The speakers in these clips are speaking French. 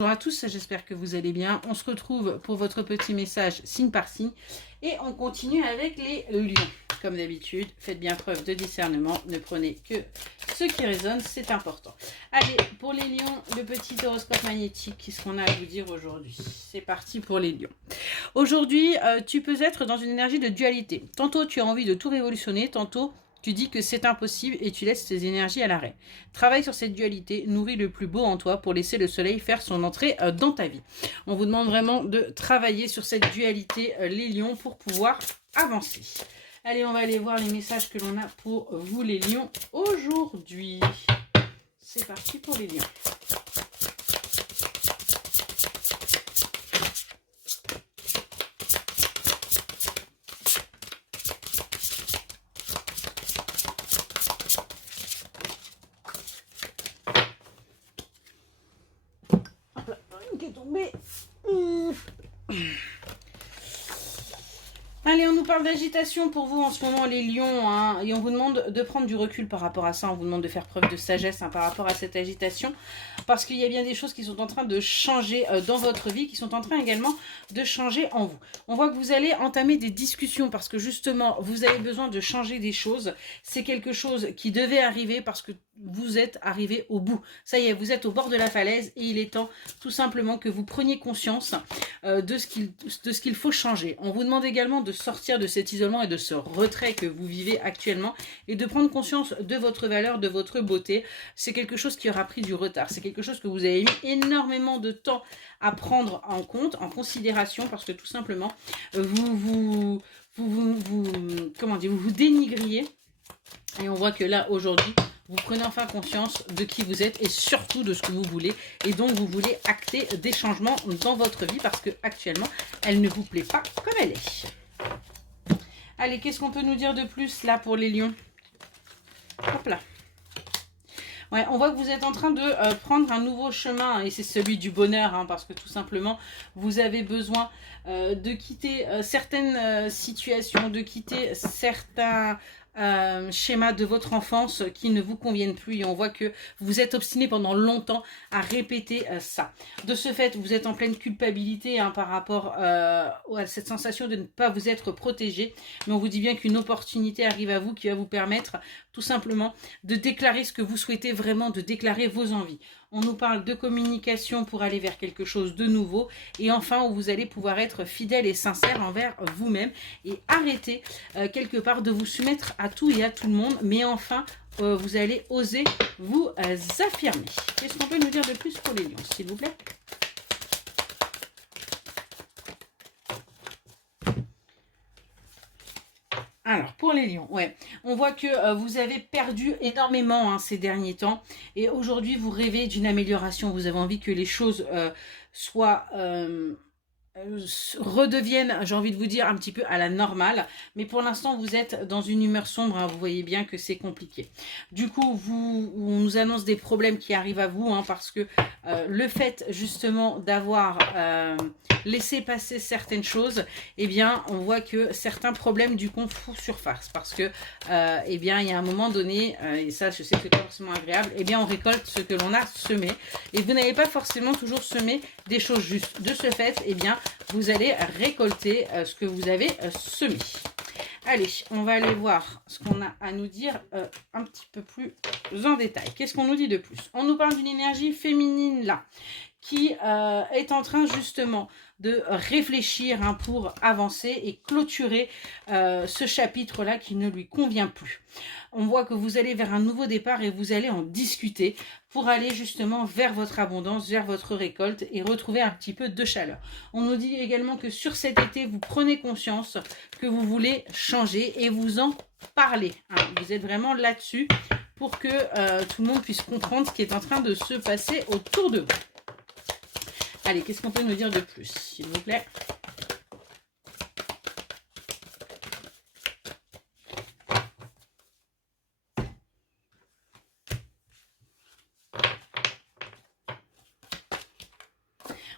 Bonjour à tous, j'espère que vous allez bien. On se retrouve pour votre petit message signe par signe et on continue avec les lions. Comme d'habitude, faites bien preuve de discernement, ne prenez que ce qui résonne, c'est important. Allez, pour les lions, le petit horoscope magnétique, qu'est-ce qu'on a à vous dire aujourd'hui? C'est parti pour les lions. Aujourd'hui, tu peux être dans une énergie de dualité. Tantôt tu as envie de tout révolutionner, tantôt tu dis que c'est impossible et tu laisses tes énergies à l'arrêt. Travaille sur cette dualité, nourris le plus beau en toi pour laisser le soleil faire son entrée dans ta vie. On vous demande vraiment de travailler sur cette dualité, les lions, pour pouvoir avancer. Allez, on va aller voir les messages que l'on a pour vous les lions aujourd'hui. C'est parti pour les lions. Qui est tombée. Allez, on nous parle d'agitation pour vous en ce moment, les lions, hein, et on vous demande de prendre du recul par rapport à ça. On vous demande de faire preuve de sagesse par rapport à cette agitation, parce qu'il y a bien des choses qui sont en train de changer dans votre vie, qui sont en train également de changer en vous. On voit que vous allez entamer des discussions parce que justement, vous avez besoin de changer des choses. C'est quelque chose qui devait arriver parce que vous êtes arrivé au bout. Ça y est, vous êtes au bord de la falaise et il est temps tout simplement que vous preniez conscience de ce qu'il faut changer. On vous demande également de sortir de cet isolement et de ce retrait que vous vivez actuellement et de prendre conscience de votre valeur, de votre beauté. C'est quelque chose qui aura pris du retard. C'est quelque chose que vous avez eu énormément de temps à prendre en compte, en considération, parce que tout simplement, vous vous dénigriez. Et on voit que là, aujourd'hui, vous prenez enfin conscience de qui vous êtes et surtout de ce que vous voulez. Et donc, vous voulez acter des changements dans votre vie parce que actuellement, elle ne vous plaît pas comme elle est. Allez, qu'est-ce qu'on peut nous dire de plus là pour les lions? Hop là. Ouais, on voit que vous êtes en train de prendre un nouveau chemin et c'est celui du bonheur, hein, parce que tout simplement, vous avez besoin de quitter certaines situations, de quitter certains schémas de votre enfance qui ne vous conviennent plus et on voit que vous êtes obstiné pendant longtemps à répéter ça. De ce fait, vous êtes en pleine culpabilité, hein, par rapport à cette sensation de ne pas vous être protégé, mais on vous dit bien qu'une opportunité arrive à vous qui va vous permettre tout simplement de déclarer ce que vous souhaitez vraiment, de déclarer vos envies. On nous parle de communication pour aller vers quelque chose de nouveau et enfin où vous allez pouvoir être fidèle et sincère envers vous-même et arrêter quelque part de vous soumettre à tout et à tout le monde, mais enfin vous allez oser vous affirmer. Qu'est-ce qu'on peut nous dire de plus pour les lions, s'il vous plaît? Alors, pour les lions, ouais, on voit que vous avez perdu énormément, hein, ces derniers temps. Et aujourd'hui, vous rêvez d'une amélioration. Vous avez envie que les choses soient... redeviennent, j'ai envie de vous dire, un petit peu à la normale. Mais pour l'instant, vous êtes dans une humeur sombre, hein, vous voyez bien que c'est compliqué. Du coup, on nous annonce des problèmes qui arrivent à vous, hein, parce que le fait justement d'avoir laissé passer certaines choses, eh bien, on voit que certains problèmes du coup font surface. Parce que, eh bien, il y a un moment donné, et ça, je sais que c'est pas forcément agréable, eh bien, on récolte ce que l'on a semé. Et vous n'avez pas forcément toujours semé des choses justes. De ce fait, eh bien, vous allez récolter ce que vous avez semé. Allez, on va aller voir ce qu'on a à nous dire un petit peu plus en détail. Qu'est-ce qu'on nous dit de plus? On nous parle d'une énergie féminine là, qui est en train justement de réfléchir, hein, pour avancer et clôturer ce chapitre-là qui ne lui convient plus. On voit que vous allez vers un nouveau départ et vous allez en discuter pour aller justement vers votre abondance, vers votre récolte et retrouver un petit peu de chaleur. On nous dit également que sur cet été, vous prenez conscience que vous voulez changer et vous en parlez, hein. Vous êtes vraiment là-dessus pour que tout le monde puisse comprendre ce qui est en train de se passer autour de vous. Allez, qu'est-ce qu'on peut nous dire de plus, s'il vous plaît?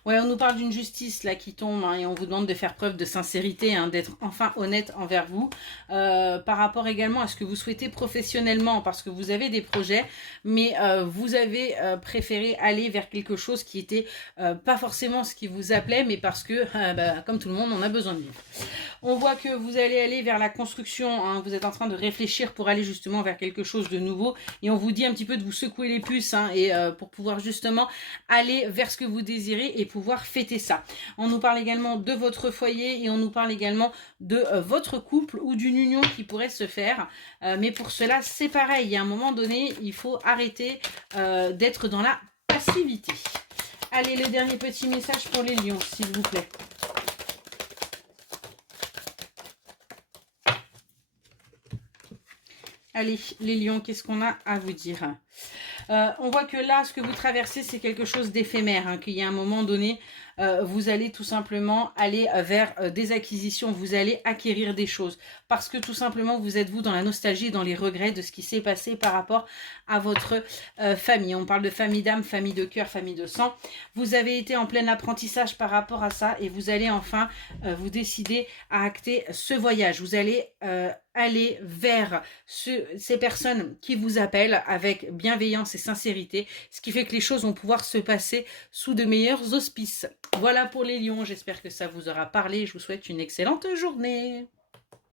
Ouais, on nous parle d'une justice là qui tombe hein, et on vous demande de faire preuve de sincérité, hein, d'être enfin honnête envers vous. Par rapport également à ce que vous souhaitez professionnellement, parce que vous avez des projets, mais vous avez préféré aller vers quelque chose qui était pas forcément ce qui vous appelait, mais parce que, bah, comme tout le monde, on a besoin de vivre. On voit que vous allez aller vers la construction, hein, vous êtes en train de réfléchir pour aller justement vers quelque chose de nouveau, et on vous dit un petit peu de vous secouer les puces, hein, et pour pouvoir justement aller vers ce que vous désirez et pouvoir fêter ça. On nous parle également de votre foyer et on nous parle également de votre couple ou d'une union qui pourrait se faire. Mais pour cela, c'est pareil. Il y a un moment donné, il faut arrêter d'être dans la passivité. Allez, le dernier petit message pour les lions, s'il vous plaît. Allez, les lions, qu'est-ce qu'on a à vous dire? On voit que là, ce que vous traversez, c'est quelque chose d'éphémère, hein, qu'il y a un moment donné, vous allez tout simplement aller vers des acquisitions, vous allez acquérir des choses, parce que tout simplement, vous êtes vous dans la nostalgie, dans les regrets de ce qui s'est passé par rapport à votre famille. On parle de famille d'âme, famille de cœur, famille de sang. Vous avez été en plein apprentissage par rapport à ça, et vous allez enfin vous décider à acter ce voyage. Vous allez aller vers ces personnes qui vous appellent avec bienveillance et sincérité, ce qui fait que les choses vont pouvoir se passer sous de meilleurs auspices. Voilà pour les lions, j'espère que ça vous aura parlé, je vous souhaite une excellente journée.